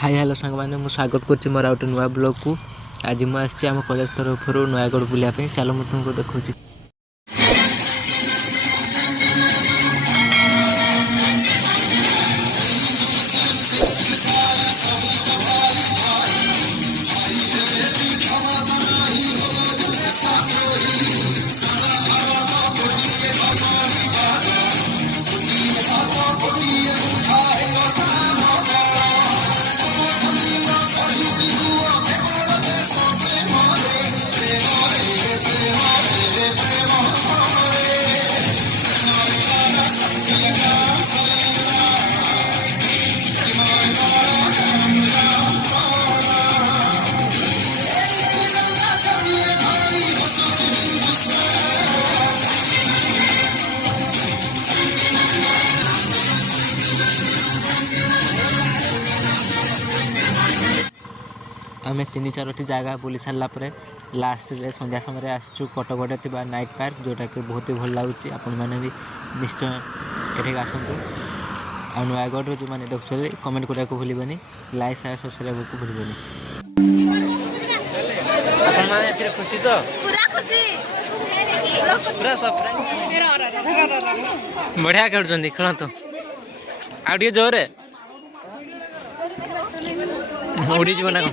Hi hello सांग मैंने मुझे स्वागत कर मोर आउट नुआ ब्लॉग को। आज मुझे आम कॉलेज तरफ नयागढ़ बुलाया चलो मुझे तुमको देखा। आम 3-4 जगह बुली सारापर लास्ट संध्या समय आसचु कटकटे थी नाइट पार्क जोटा कि बहुत ही भल लगुच। आपण मैंने भी निश्चय ये आसतु आ नयागढ़ जो मैंने देखुचे कमेंट करने को भूलबनी, लाइक शेयर सब्सक्राइब को भूलबनी। खुशी तो बढ़िया खेल खेलत आगे जोरे उड़ी जीवन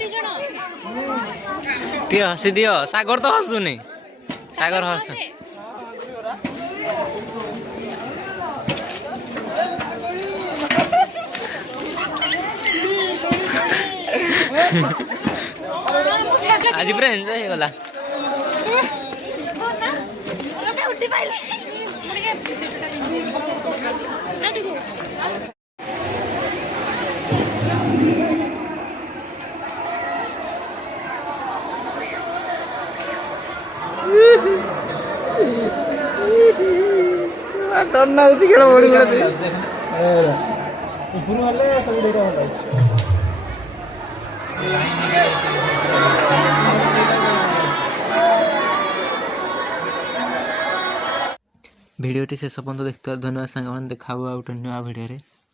टे हसी दियो। सागर तो हसुनी, सागर हस आज पूरा एंजॉय हो गला। टर्न होची केला बडी बडी ऊपर वाले सब डेरा होला। भिडियोटी शेष पर्यंत देखते धन्यवाद सांग। देखा आउट नुआ भिडियो रे।